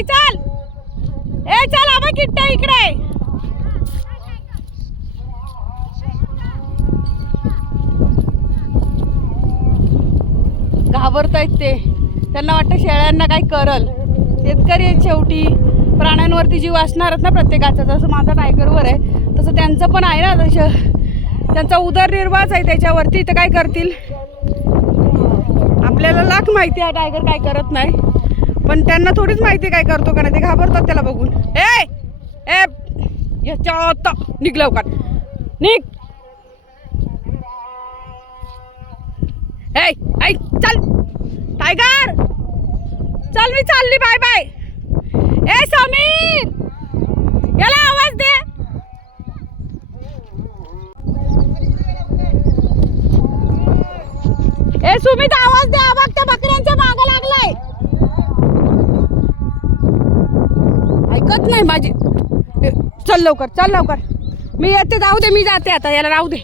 Kitty चल. ए चल आबा किट्ट्या इकडे. घाबरतायत ते. त्यांना वाटतं शेळ्यांना काय करल. शेतकरी आहेत शेवटी. प्राण्यांवरती जीव असणारच ना प्रत्येकाचा. जसं माझा टायगरवर आहे तसं त्यांचं पण आहे ना. तसं त्यांचा उदरनिर्वाहच आहे त्याच्यावरती. तर काय करतील? आपल्याला लाख माहिती आहे टायगर काय करत नाही. पण त्यांना थोडीच माहिती काय करतो का नाही ते घाबरतात त्याला बघून. ए ए याच्या आता निघ लवकर. निघ. ए ऐ चल. टायगर. चल मी चालली. Bye bye. ए समीर. याला आवाज दे. ए सुमित आवाज द्या आवाज त्या बकऱ्यांच्या मागं लागलाय ऐकत नाही माझी ए, चल लवकर चल लवकर. मी येते जाऊ दे मी जाते आता याला राहू दे.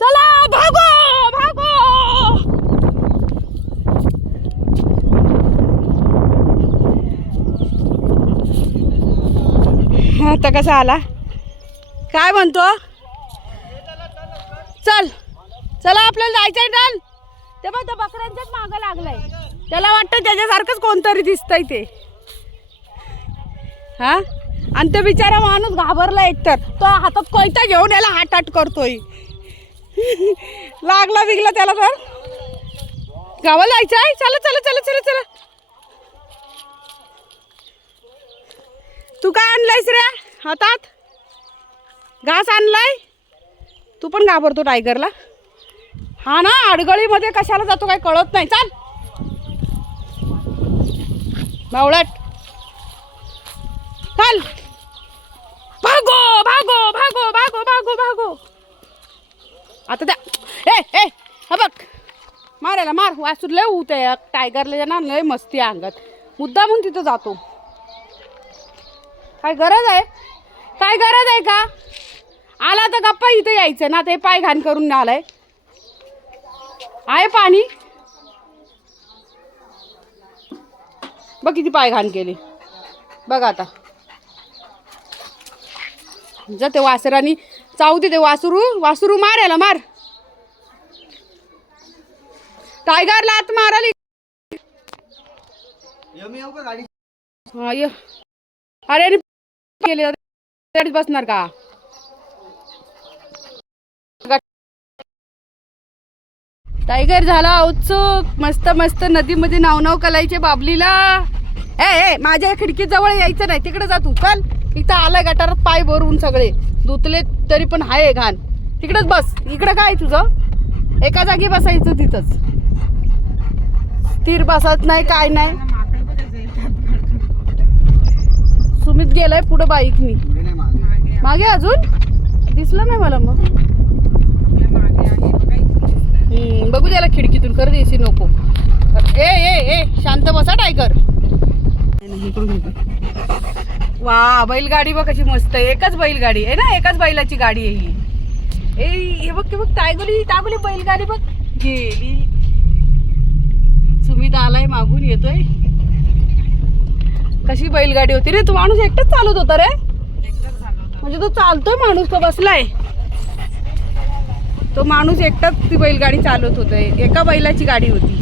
चला भागो भागो. आता कसा आला? काय म्हणतो? चल चला आपल्याला जायचंय चल ते बघ त्या बकऱ्यांच्याच मागं लागलंय. त्याला वाटतं त्याच्यासारखंच कोणतरी दिसतंय ते. हा? आणि तो बिचारा माणूस घाबरला एकतर. तो हातात कोयता घेऊन याला हाटाट करतोय. लागला बिगला त्याला तर. गावाला जायचं आहे? चला चला चला चला चला. तू काय आणलायस रे? हातात? घास आणलाय? तू पण घाबरतो टायगरला. हा ना अडगळीमध्ये कशाला जातो काय कळत नाही. चाल. मावळट चाल भागो भागो भागो भागो भागो भागो आता त्या ए ए हा बघ मारायला मार वासूर लय उत आहे टायगरला ना लय मस्ती आहे अंगात. मुद्दा म्हणून तिथं जातो. काय गरज आहे? काय गरज आहे का? आला तर गप्पा इथं यायचं ना ते पाय घाण करून आलाय. आहे पाणी? बघ किती पाय घाण केले. बघ आता. जा ते वासरानी चावू दे ते वासरू वासरू मार याला मार. टायगर लात माराली हा ये. अरे बसणार का? टायगर झाला उत्सुक. मस्त मस्त नदीमध्ये नाव नाव कलायचे बाबलीला. ए ए माझ्या खिडकी जवळ यायचं नाही. तिकडे जा तू. चल. इथं आलाय गटारात पाय भरून सगळे. धुतले तरी पण हाय घाण. तिकडेच बस. इकडं काय तुझं? एका जागी बसायचं तिथंच. स्थिर बसत नाही काय नाही. सुमित गेलाय पुढं बाईकनी मागे अजून? दिसलं नाही मला मग. बघू त्याला खिडकीतून कर देशी नको. ए ए ए शांत बसा टायगर वा बैलगाडी बघ कशी मस्त आहे. एकच बैलगाडी आहे ना एकाच बैलाची गाडी आहे ही. ए हे बघ की बघ टायगोली टायगोली बैलगाडी बघ. गेली. सुमित आलाय मागून येतोय. कशी बैलगाडी होती रे? तू माणूस एकटाच चालत होता रे? म्हणजे तो चालतोय माणूस तो बसलाय. तो माणूस एकटाच ती बैलगाडी चालवत होतोय एका बैलाची गाडी होती.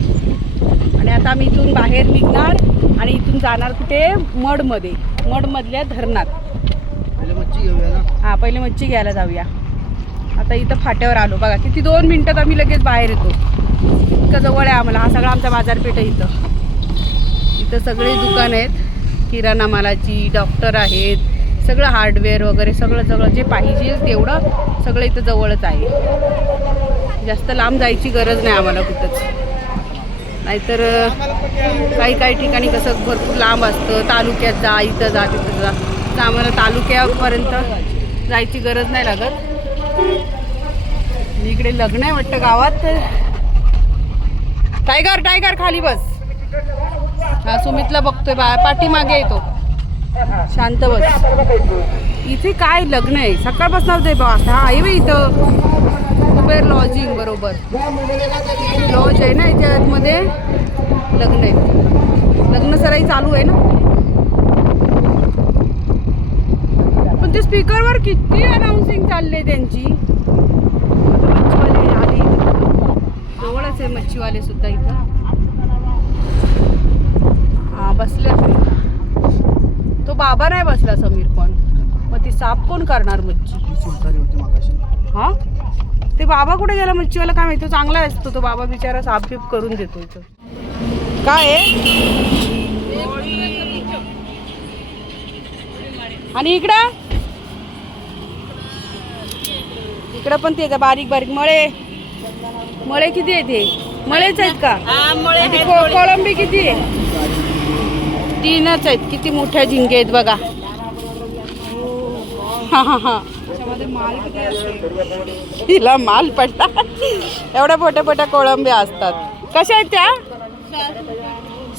आणि आता आम्ही इथून बाहेर निघणार आणि इथून जाणार कुठे? मडमध्ये. मडमधल्या धरणात. हा पहिले मच्छी घ्यायला जाऊया. आता इथं फाट्यावर आलो. बघा किती दोन मिनिटात आम्ही लगेच बाहेर येतो. इतकं जवळ आहे आम्हाला. हा सगळा आमचा बाजारपेठ आहे इथं. इथं सगळे दुकान आहेत. किराणा मालाची डॉक्टर आहेत. सगळं हार्डवेअर वगैरे सगळं सगळं जे पाहिजे तेवढं सगळं इथं जवळच आहे. जास्त लांब जायची गरज नाही आम्हाला कुठंच. नाहीतर काही काही ठिकाणी कसं भरपूर लांब असतं. तालुक्यात जा इथं जा तिथं जा. तर आम्हाला तालुक्यापर्यंत जायची गरज नाही लागत. इकडे लग्न आहे वाटतं गावात. तर टायगर टायगर खाली बस. हा सुमितला बघतोय बा पाठीमागे येतो. शांत बस. इथे काय लग्न आहे? सकाळपासून ते बस हा आहे इथं. कुबेर लॉजिंग बरोबर. लॉज आहे ना इथे आतमध्ये? लग्न आहे. लग्न सराई चालू आहे ना? पण ते स्पीकरवर किती अनाऊन्सिंग चालली आहे त्यांची? जवळच आहे मच्छीवाले सुद्धा इथं. हा बसले तो. बाबा नाही बसला समीर पण. मग ती साफ कोण करणार मच्छी? हा? ते बाबा कुठे गेला मच्छीवाला? काय माहिती चांगला असतो तो. बाबा बिचारा साफ बीप करून देतो इथं. काय आहे? आणि इकडं? इकडं पण ते बारीक बारीक मळे. मळे किती आहे ते मळेच आहेत का? आणि ते को- कोळंबी किती आहे? तीनच आहेत किती मोठ्या झिंगे आहेत बघा. हा हा हा. तिला माल पडला. एवढ्या मोठ्या मोठ्या कोळंब्या असतात. कशा आहेत त्या?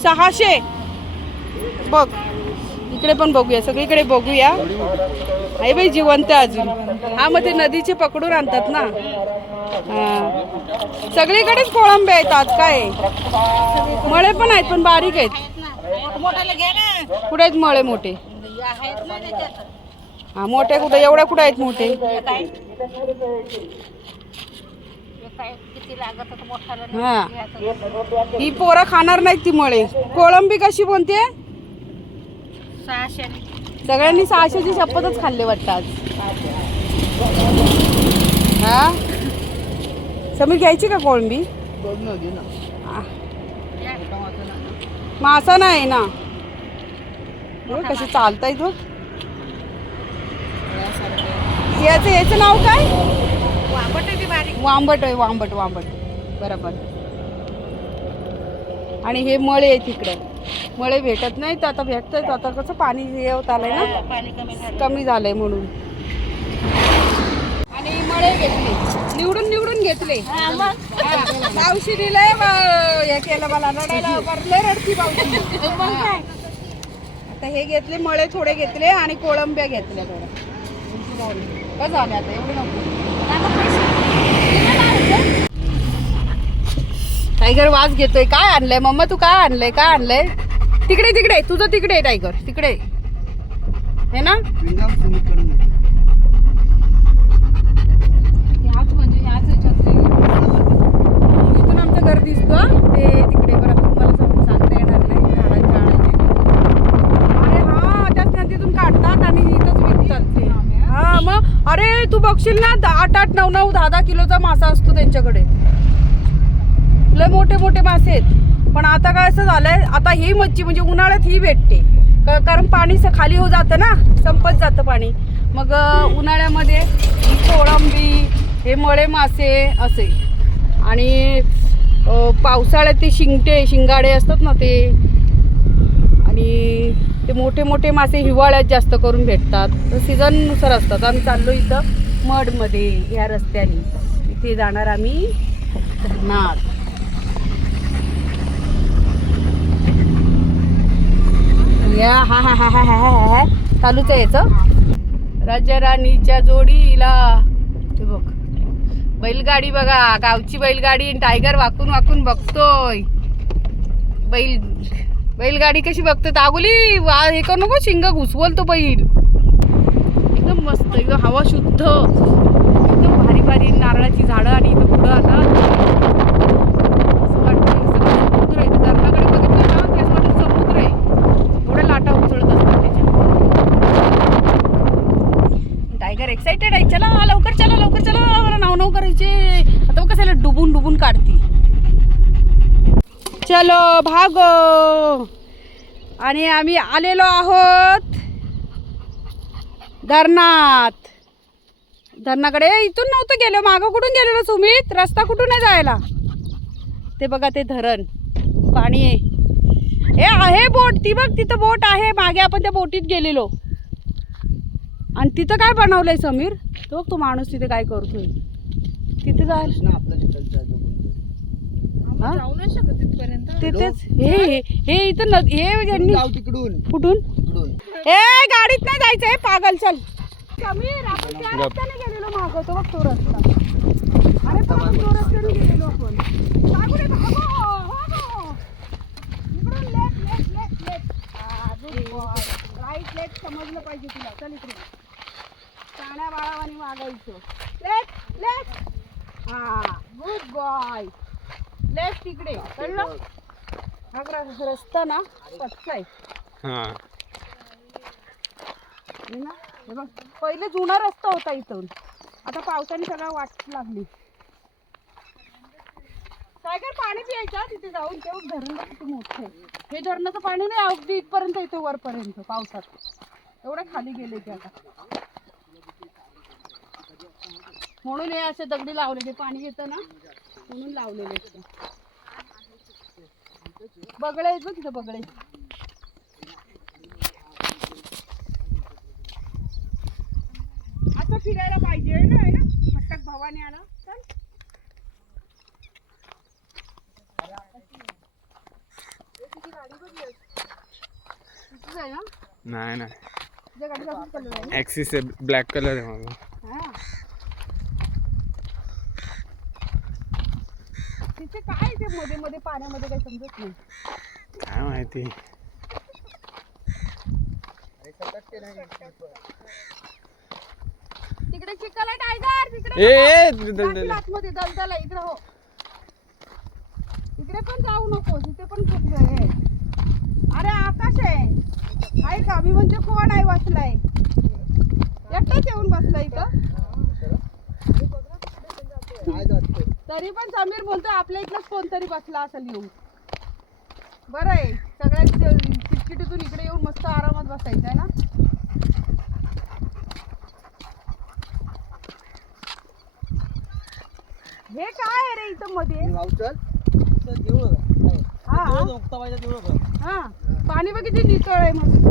सहाशे. बघ. इकडे पण बघूया सगळीकडे बघूया. आहे बाई जिवंत आहे अजून. हा मग ते नदीचे पकडून आणतात ना. हा. सगळीकडेच कोळंबे आहेत आज काय? मळे पण आहेत पण बारीक आहेत. मोठाला घ्या ना कुठे आहेत मळे मोठे? या आहेत ना त्याच्यात हा मोठे कुठे? एवढ्या कुठे आहेत मोठे? हे. काय हे काय किती लागत होतं मोठाला हा घ्यायचं. ही पोरं खाणार नाहीत ती मळे. कोळंबी कशी कोणती सहाशे. सगळ्यांनी सहाशेची शपथच खाल्ले वाटतं आज. हा? समीर घ्यायची का कोळंबी. मासा नाही ना. कशी चालताय तो. याचं याचं नाव काय? आहे वांबट आहे वांबट वांबट. बरोबर. आणि हे मळे आहे तिकडं. मळे भेटत नाही तर आता भेटत आता कसं पाणी हे होत आलंय ना. पाणी कमी झालं कमी झालंय म्हणून. आणि मळे घेतले निवडून निवडून घेतले. हा, मग. पावशी दिलंय ब- हे केलं मला रडायला रडती पावशी मग काय? आता हे घेतले मळे थोडे घेतले आणि कोळंब्या घेतल्या थोड्या बस झाले आता एवढे नको. टायगर वाज घेतोय. काय आणलंय? मम्मा तू काय आणलंय? काय आणलंय? तिकडे तिकडे. तुझं तिकडे आहे टायगर. तिकडे. हे ना ह्याच म्हणजे ह्याच ह्याच्यातले इथून आमचं घर दिसतं ते तिकडे बरं तुम्हाला सांग- सांगता येणार नाही झाडांच्या आडाचे अरे हा त्याच नदीतून काढतात आणि इथंच विकतात ते हा मग अरे तू बघशील ना द- आठ नऊ नऊ दहा दहा किलोचा मासा असतो त्यांच्याकडे. लय मोठे मोठे मासे आहेत. पण आता काय असं झालंय आता ही मच्छी म्हणजे उन्हाळ्यात ही भेटते. क- कारण पाणी खाली हो जातं ना संपत जातं पाणी. मग उन्हाळ्यामध्ये कोळंबी हे मळे मासे असे. आणि पावसाळ्यात ते शिंगटे शिंगाडे असतात ना ते. आणि ते मोठे मोठे मासे हिवाळ्यात जास्त करून भेटतात. सीझननुसार असतात. आम्ही चाललो इथं. मडमध्ये या रस्त्याने. इथे जाणार आम्ही धरणात. या हा हा हा हा हा हा हा चालूच आहे याचं. राजा राणीच्या जोडीला. ते बघ. बैलगाडी बघा गावची बैलगाडी आणि टायगर वाकून वाकून बघतोय. बैल बैलगाडी कशी बघतो तागुली वा हे करू नको शिंग घुसवल तो बैल. मस्त एकदम हवा शुद्ध. एकदम भारी भारी नारळाची झाडं आणि इथं पुढं आता असं समुद्र आहे. धरणाकडे बघितलं ना की असं वाटतं समुद्र आहे. एवढ्या लाटा उसळत असतात त्याच्या. टायगर एक्साइटेड आहे. चला लवकर चला लवकर चला. मला नाव नाव करायचे. आता कसं डुबून डुबून काढते. चलो भागो. आणि आम्ही आलेलो आहोत धरणात धरणाकडे इथून नव्हतं गेलो. मागं कुठून गेलेलो सुमित? रस्ता कुठून आहे जायला? ते बघा ते धरण. पाणी आहे. हे आहे बोट. ती बघ तिथं बोट आहे. मागे आपण त्या बोटीत गेलेलो. आणि तिथं काय बनवलंय समीर? तो बघ तो माणूस तिथे काय करतोय. तिथे जायला हा? जाऊ नाही शकत तिथपर्यंत तिथेच? हे हे- हे इथं न हे तिकडून. कुठून? ए गाडीत नाही जायचं हे पागल चल. समीर आपण त्या रस्त्याने गेलेलो मागं तो बघ तो रस्ता. अरे आपण तो रस्त्याने गेलेलो आपण. सांगू भागो. इकडून समजलं पाहिजे तुला. चल इकडे पाणी मागायचं लेफ्ट लेफ्ट हा गुड बॉय लेफ्ट कळलं? हा रस्ता ना कच्चा आहे. हा. हे ना? हे बघ पहिले जुना रस्ता होता इथून. आता पावसाने सगळा वाट लागली. काय काय पाणी प्यायचं तिथे जाऊन? तेव्हा धरण किती मोठं आहे. हे धरणाचं पाणी नाही अगदी इथपर्यंत येतं वरपर्यंत पावसात. एवढं खाली गेले ते आता. म्हणून हे असे दगडी लावलेले पाणी येतं ना म्हणून लावलेले बगळे आहेत बघ तिथं बगळे असं फिरायला पाहिजे ना आहे ना? फटक भवानी आला चल. नाही नाही. कलर आहे ब्लॅक कलर आहे माझा. हा. तिथे काय ते मध्ये मध्ये पाण्यामध्ये काही समजत नाही. काय माहिती? तिकडे चिखल आहे टायगर तिकडे ए ए. आतमध्ये दलदल आहे इकडे हो. इकडे पण जाऊ नको तिथे पण खूप वेळ आहे. अरे आकाश आहे. आहे का? मी म्हणजे कोण आहे बसलाय एकटाच येऊन बसलाय इथं. तरी पण समीर बोलतो आपल्या इथलाच कोणतरी बसला असेल येऊन. बरं आहे. सगळ्या चिटचिटीतून इकडे येऊन मस्त आरामात बसायचं आहे ना? हे काय आहे रे इथं मध्ये? हा. हा. पाणी बघ किती नितळ आहे मस्त.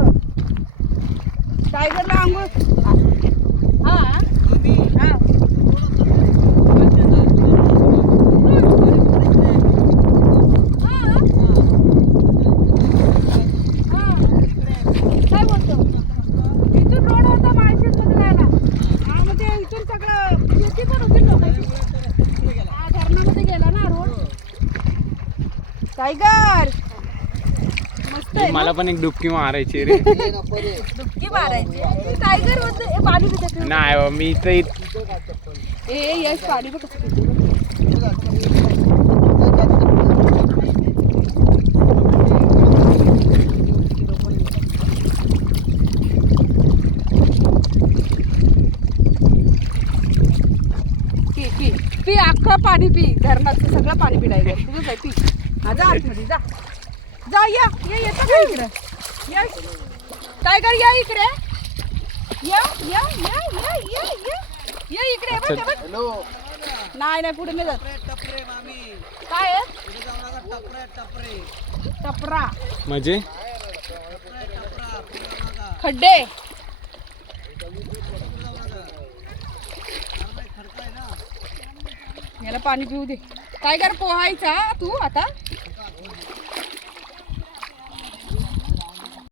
टायगरला आंघोळ हा हा काय बोलतो इथून रोड होता माळशेजमध्ये जायला हा मग ते इथून सगळं शेती पण होती लोकांची हा धरणामध्ये गेला ना रोड टायगर. मस्त आहे ना? मला पण एक डुबकी मारायची रे. डुबकी मारायची. टायगर होते. पाणी. नाही हो, मी इथं इत- ए यश पाणी बघ कसं पिते. P P. पी अख्खं पाणी पी. धरणाचं सगळं पाणी पी टायगर तुझं काय पी. हा जा आतमध्ये जा. जा या ये येतं का इकडं. या. टायगर या इकडे. या या या या या या. ये इकडे बघ हे बघ. नाही नाही पुढे नाही जात काय आहे? टपरा म्हणजे? खड्डे. याला पाणी पिऊ दे. काय कर पोहायचा तू आता?